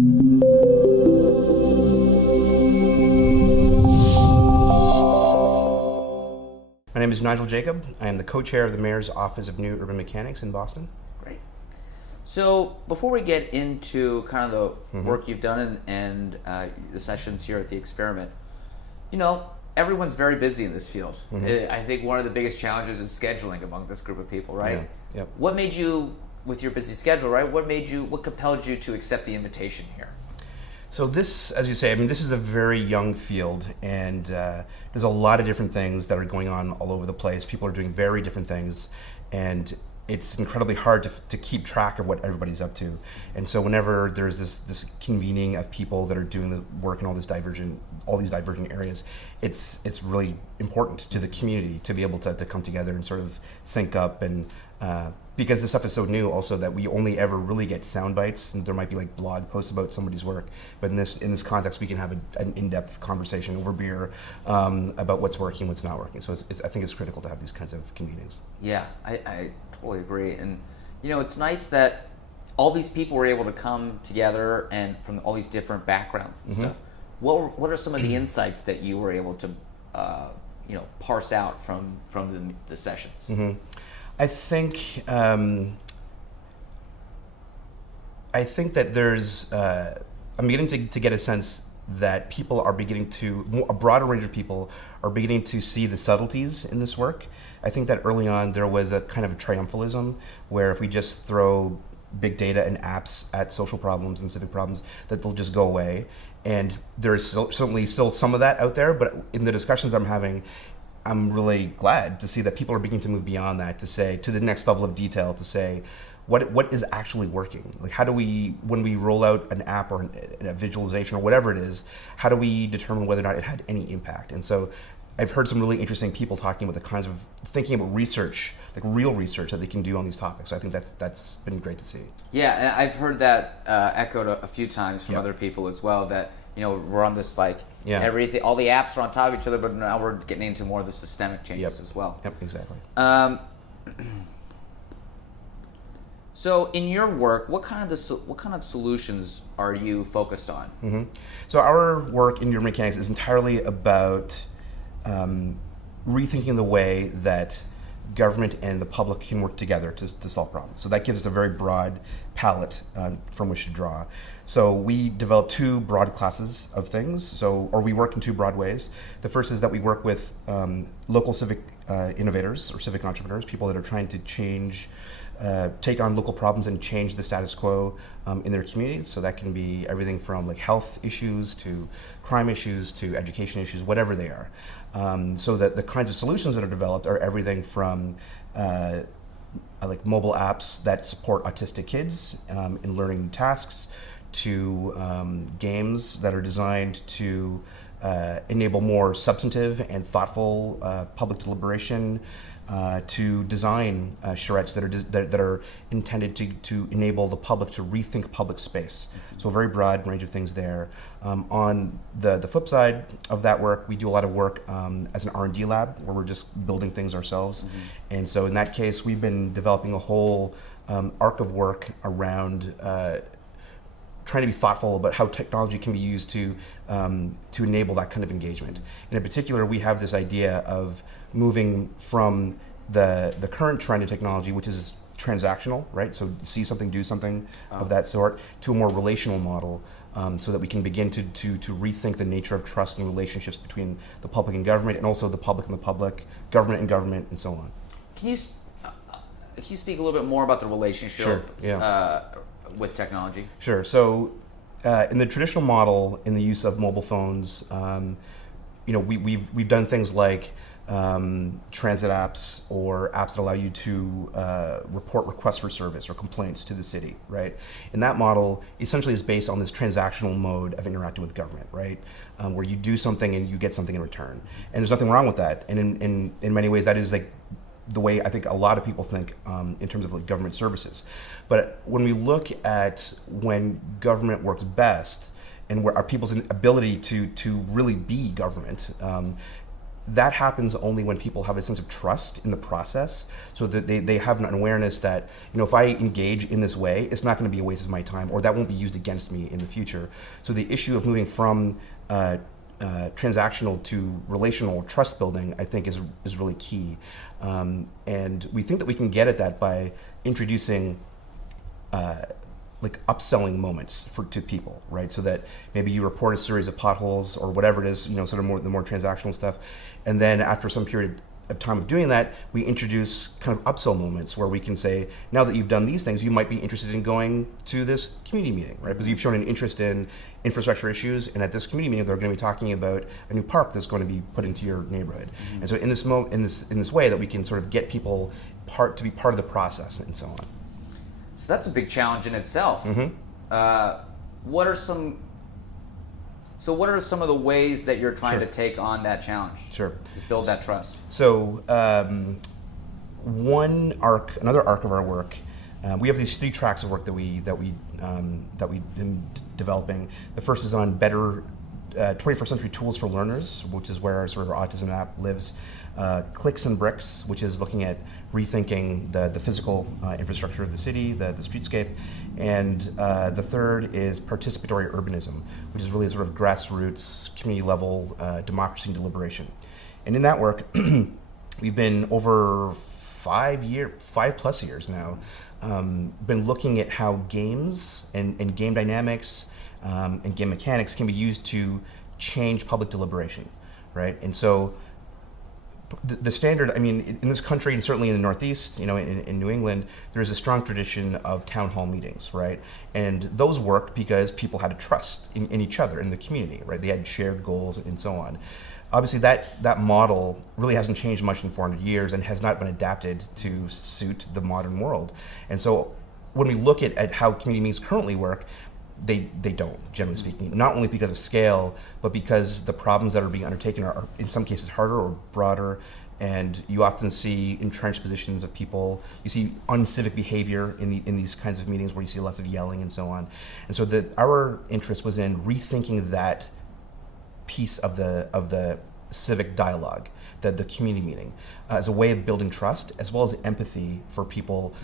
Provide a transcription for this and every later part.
My name is Nigel Jacob. I am the co-chair of the Mayor's Office of New Urban Mechanics in Boston. Great. So before we get into kind of the work you've done and the sessions here at the experiment, everyone's very busy in this field. I think one of the biggest challenges is scheduling among this group of people, right? Yeah. Yep. What made you, with your busy schedule, right? What compelled you to accept the invitation here? So this, as you say, this is a very young field, and there's a lot of different things that are going on all over the place. People are doing very different things, and it's incredibly hard to keep track of what everybody's up to. And so whenever there's this convening of people that are doing the work in all these divergent areas, it's really important to the community to be able to come together and sort of sync up, and because this stuff is so new also that we only ever really get sound bites, and there might be like blog posts about somebody's work, but in this context we can have an in-depth conversation over beer about what's working, what's not working. So I think it's critical to have these kinds of convenings. Yeah, I totally agree. And it's nice that all these people were able to come together and from all these different backgrounds and stuff. What are some of the insights that you were able to parse out from the sessions? I think that there's I'm beginning to get a sense that people are a broader range of people are beginning to see the subtleties in this work. I think that early on there was a kind of a triumphalism where if we just throw big data and apps at social problems and civic problems, that they'll just go away. And there's certainly still some of that out there, but in the discussions I'm having, I'm really glad to see that people are beginning to move beyond that, to say, to the next level of detail, to say, what is actually working? Like, how do we, when we roll out an app or a visualization or whatever it is, how do we determine whether or not it had any impact? And so I've heard some really interesting people talking about the kinds of, thinking about research, like real research that they can do on these topics. So I think that's been great to see. Yeah, and I've heard that echoed a few times from other people as well, that we're on this everything, all the apps are on top of each other, but now we're getting into more of the systemic changes as well. Yep, exactly. So in your work, what kind of solutions are you focused on? So our work in urban mechanics is entirely about rethinking the way that government and the public can work together to solve problems. So that gives us a very broad palette from which to draw. So we develop two broad classes of things, or we work in two broad ways. The first is that we work with local civic innovators or civic entrepreneurs, people that are trying to take on local problems and change the status quo in their communities. So that can be everything from like health issues to crime issues to education issues, whatever they are. So that the kinds of solutions that are developed are everything from like mobile apps that support autistic kids in learning new tasks, to games that are designed to enable more substantive and thoughtful public deliberation, to design charrettes that are intended to enable the public to rethink public space. So a very broad range of things there. On the flip side of that work, we do a lot of work as an R&D lab where we're just building things ourselves. And so in that case, we've been developing a whole arc of work around trying to be thoughtful about how technology can be used to enable that kind of engagement. And in particular, we have this idea of moving from the current trend in technology, which is transactional, right? So see something, do something of that sort, to a more relational model, so that we can begin to rethink the nature of trust and relationships between the public and government, and also the public and the public, government, and so on. Can you speak a little bit more about the relationship with technology? Sure. So in the traditional model, in the use of mobile phones, we've done things like transit apps or apps that allow you to report requests for service or complaints to the city, right? And that model essentially is based on this transactional mode of interacting with government, right? Where you do something and you get something in return. And there's nothing wrong with that. And in many ways, that is like the way I think a lot of people think in terms of like government services. But when we look at when government works best and where our people's ability to really be government, that happens only when people have a sense of trust in the process, so that they have an awareness that, if I engage in this way, it's not going to be a waste of my time, or that won't be used against me in the future. So the issue of moving from transactional to relational trust building, I think, is really key. And we think that we can get at that by introducing like upselling moments to people, right? So that maybe you report a series of potholes or whatever it is, sort of the more transactional stuff. And then after some period of time of doing that, we introduce kind of upsell moments where we can say, now that you've done these things, you might be interested in going to this community meeting, right? Because you've shown an interest in infrastructure issues, and at this community meeting, they're going to be talking about a new park that's going to be put into your neighborhood. And so in this way that we can sort of get people to be part of the process and so on. So that's a big challenge in itself. What are some of the ways that you're trying to take on that challenge? Sure. To build that trust. So another arc of our work, we have these 3 tracks of work that we've been developing. The first is on better 21st century tools for learners, which is where sort of our autism app lives. Clicks and Bricks, which is looking at rethinking the physical infrastructure of the city, the streetscape. And the third is participatory urbanism, which is really a sort of grassroots, community level democracy and deliberation. And in that work, we've been over 5+ years now, been looking at how games and game dynamics and game mechanics can be used to change public deliberation, right? And so the standard, in this country and certainly in the Northeast, in New England, there is a strong tradition of town hall meetings, right? And those worked because people had a trust in each other, in the community, right? They had shared goals and so on. Obviously, that model really hasn't changed much in 400 years and has not been adapted to suit the modern world. And so when we look at how community meetings currently work, they don't, generally speaking, not only because of scale, but because the problems that are being undertaken are in some cases harder or broader, and you often see entrenched positions of people. You see uncivic behavior in these kinds of meetings where you see lots of yelling and so on. And so our interest was in rethinking that piece of the civic dialogue, the community meeting, as a way of building trust as well as empathy for people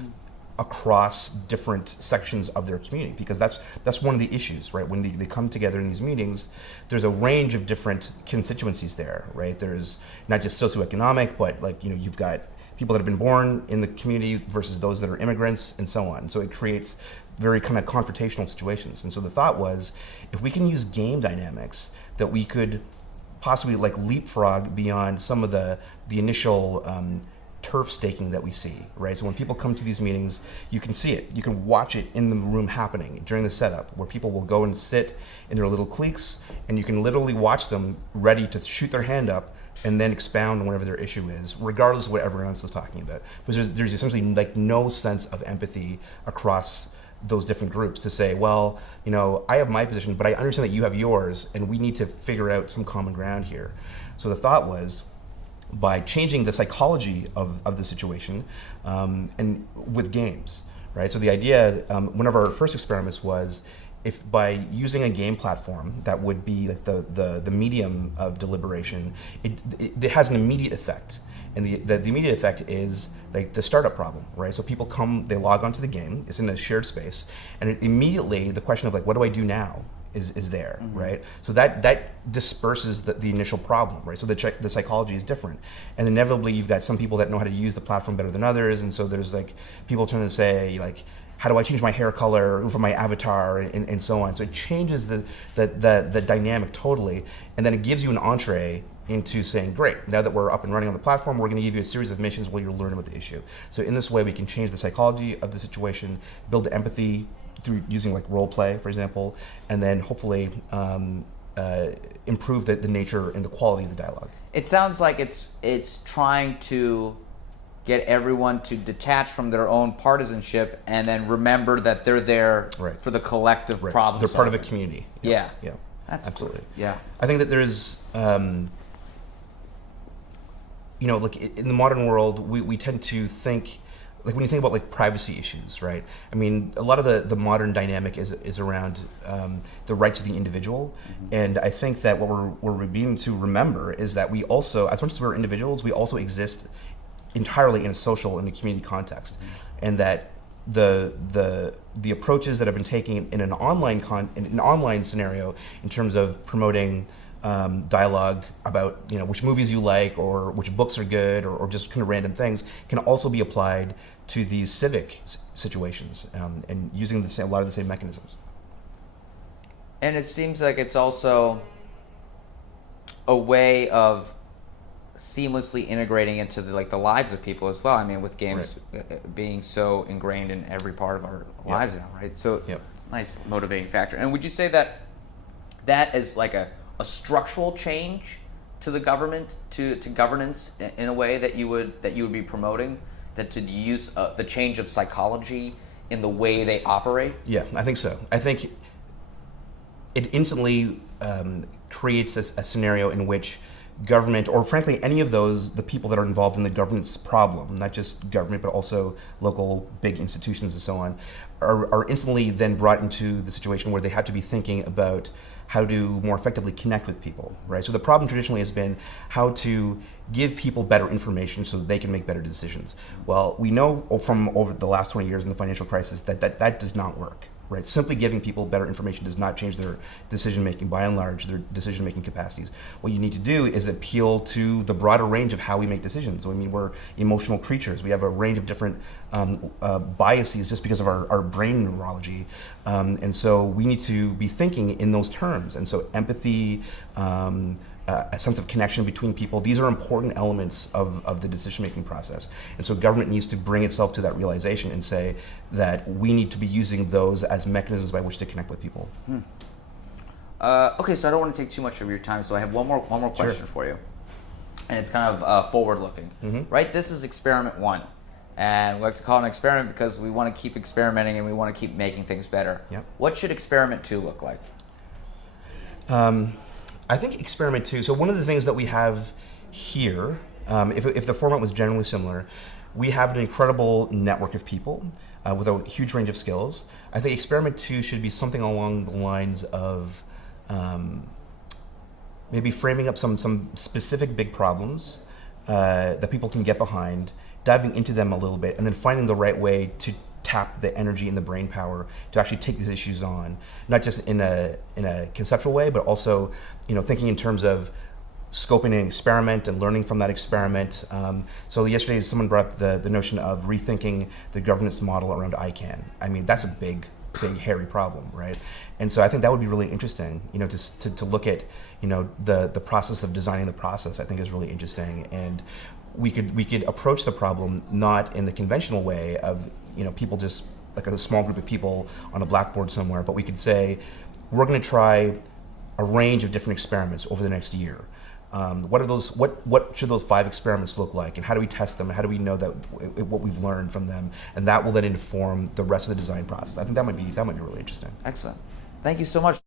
across different sections of their community, because that's one of the issues, right? When they come together in these meetings, there's a range of different constituencies there, right? There's not just socioeconomic, but you've got people that have been born in the community versus those that are immigrants and so on. So it creates very kind of confrontational situations. And so the thought was, if we can use game dynamics, that we could possibly leapfrog beyond some of the initial turf staking that we see, right? So when people come to these meetings, you can see it. You can watch it in the room happening during the setup, where people will go and sit in their little cliques, and you can literally watch them ready to shoot their hand up and then expound on whatever their issue is, regardless of what everyone else is talking about. Because there's essentially no sense of empathy across those different groups to say, well, I have my position, but I understand that you have yours, and we need to figure out some common ground here. So the thought was, by changing the psychology of the situation, and with games, right? So the idea, one of our first experiments was, if by using a game platform that would be the medium of deliberation, it has an immediate effect. And the immediate effect is the startup problem, right? So people come, they log onto the game, it's in a shared space, and immediately the question of what do I do now is there, right? So that disperses the initial problem, right? So the psychology is different. And inevitably you've got some people that know how to use the platform better than others, and so there's people trying to say how do I change my hair color for my avatar and so on. So it changes the dynamic totally, and then it gives you an entree into saying, great, now that we're up and running on the platform, we're going to give you a series of missions where you'll learn about the issue. So in this way, we can change the psychology of the situation, build empathy through using role play, for example, and then hopefully improve the nature and the quality of the dialogue. It sounds like it's trying to get everyone to detach from their own partisanship and then remember that they're there for the collective problem. They're part of a community. Yeah. That's absolutely cool. Yeah. I think that there's in the modern world, we tend to think like when you think about like privacy issues, right? I mean, a lot of the modern dynamic is around the rights of the individual, and I think that what we're beginning to remember is that we also, as much as we're individuals, we also exist entirely in a social and a community context, and that the approaches that have been taken in an online scenario in terms of promoting dialogue about which movies you like or which books are good or just kind of random things can also be applied to these civic situations and using a lot of the same mechanisms. And it seems like it's also a way of seamlessly integrating into the lives of people as well. I mean, with games being so ingrained in every part of our lives now, right? So it's a nice motivating factor. And would you say that is like a structural change to the government, to governance in a way that you would be promoting, that to use the change of psychology in the way they operate? Yeah, I think so. I think it instantly creates a scenario in which government, or frankly any of the people that are involved in the governance problem, not just government but also local big institutions and so on, are instantly then brought into the situation where they have to be thinking about how to more effectively connect with people, right? So the problem traditionally has been how to give people better information so that they can make better decisions. Well, we know from over the last 20 years in the financial crisis that does not work, right? Simply giving people better information does not change their decision making, by and large, their decision making capacities. What you need to do is appeal to the broader range of how we make decisions. So, I mean, we're emotional creatures. We have a range of different biases just because of our brain neurology. And so we need to be thinking in those terms. And so empathy, a sense of connection between people, these are important elements of the decision-making process. And so government needs to bring itself to that realization and say that we need to be using those as mechanisms by which to connect with people. Okay, so I don't want to take too much of your time, so I have one more question for you. And it's kind of forward-looking, right? This is experiment 1. And we like to call it an experiment because we want to keep experimenting and we want to keep making things better. Yep. What should experiment 2 look like? I think experiment 2, so one of the things that we have here, if the format was generally similar, we have an incredible network of people with a huge range of skills. I think experiment 2 should be something along the lines of maybe framing up some specific big problems that people can get behind, diving into them a little bit, and then finding the right way to tap the energy and the brain power to actually take these issues on, not just in a conceptual way, but also thinking in terms of scoping an experiment and learning from that experiment. So yesterday someone brought up the notion of rethinking the governance model around ICANN. I mean, that's a big hairy problem, right? And so I think that would be really interesting, to look at the process of designing the process. I think is really interesting, and we could approach the problem not in the conventional way of people just like a small group of people on a blackboard somewhere, but we could say we're going to try a range of different experiments over the next year. What should those 5 experiments look like, and how do we test them? How do we know that what we've learned from them, and that will then inform the rest of the design process? I think that might be really interesting. Excellent. Thank you so much.